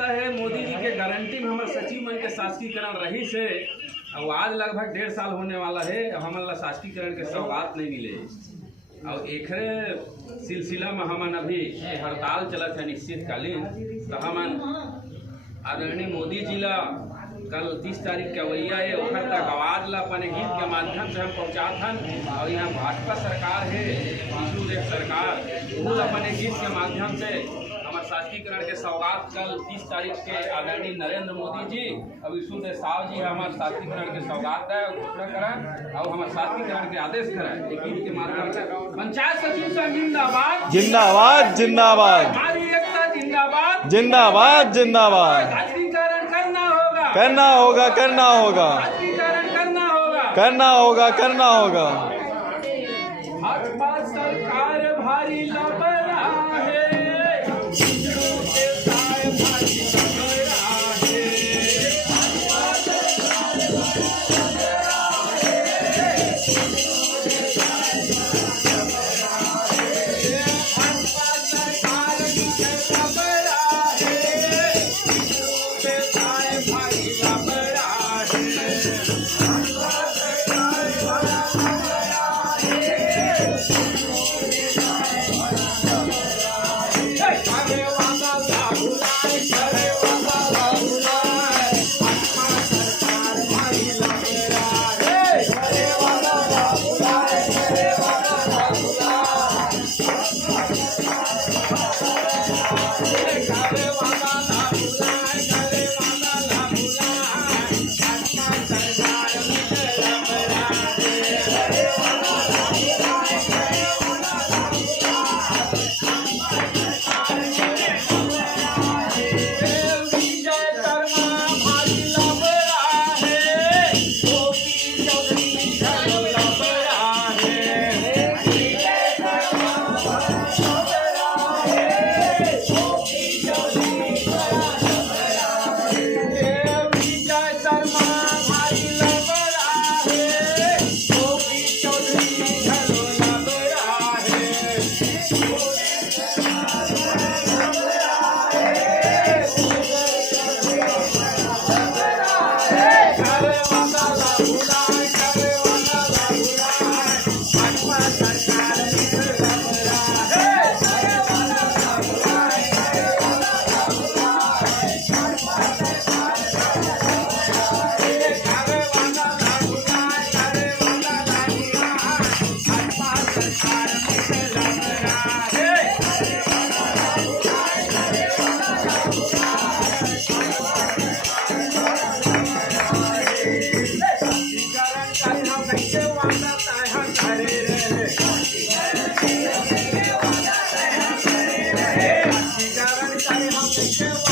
लगता है मोदी जी के गारंटी में हमारे सचिव मन के शासकीकरण रही से और आज लगभग 1.5 साल होने वाला है, हमारा शासकीकरण के सौगात नहीं मिले और एकरे सिलसिला में हमन अभी हड़ताल चलत है निश्चितकालीन। तो हमन आदरणीय मोदी जी ला कल 30 तारीख के अवैया है ओखर तक आवाज ला अपने गीत के माध्यम से हम पहुँचात हन। और यहाँ भाजपा सरकार है विष्णुदेव सरकार, वो अपने गीत के माध्यम से हमारे शासकीकरण के सौगात कल 30 तारीख के आदरणीय नरेंद्र मोदी जी और विष्णुदेव साहब जी हमारे शासकीकरण के सौगात है घोषणा करें और हमारे शासकीकरण के आदेश करें। एक गीत के माध्यम से पंचायत सचिव संघ जिंदाबाद जिंदाबाद जिंदाबाद, हमारी एकता जिंदाबाद जिंदाबाद जिंदाबाद। करना होगा करना होगा करना होगा करना होगा। भाजपा सरकार भारी लबरा है, Thank you.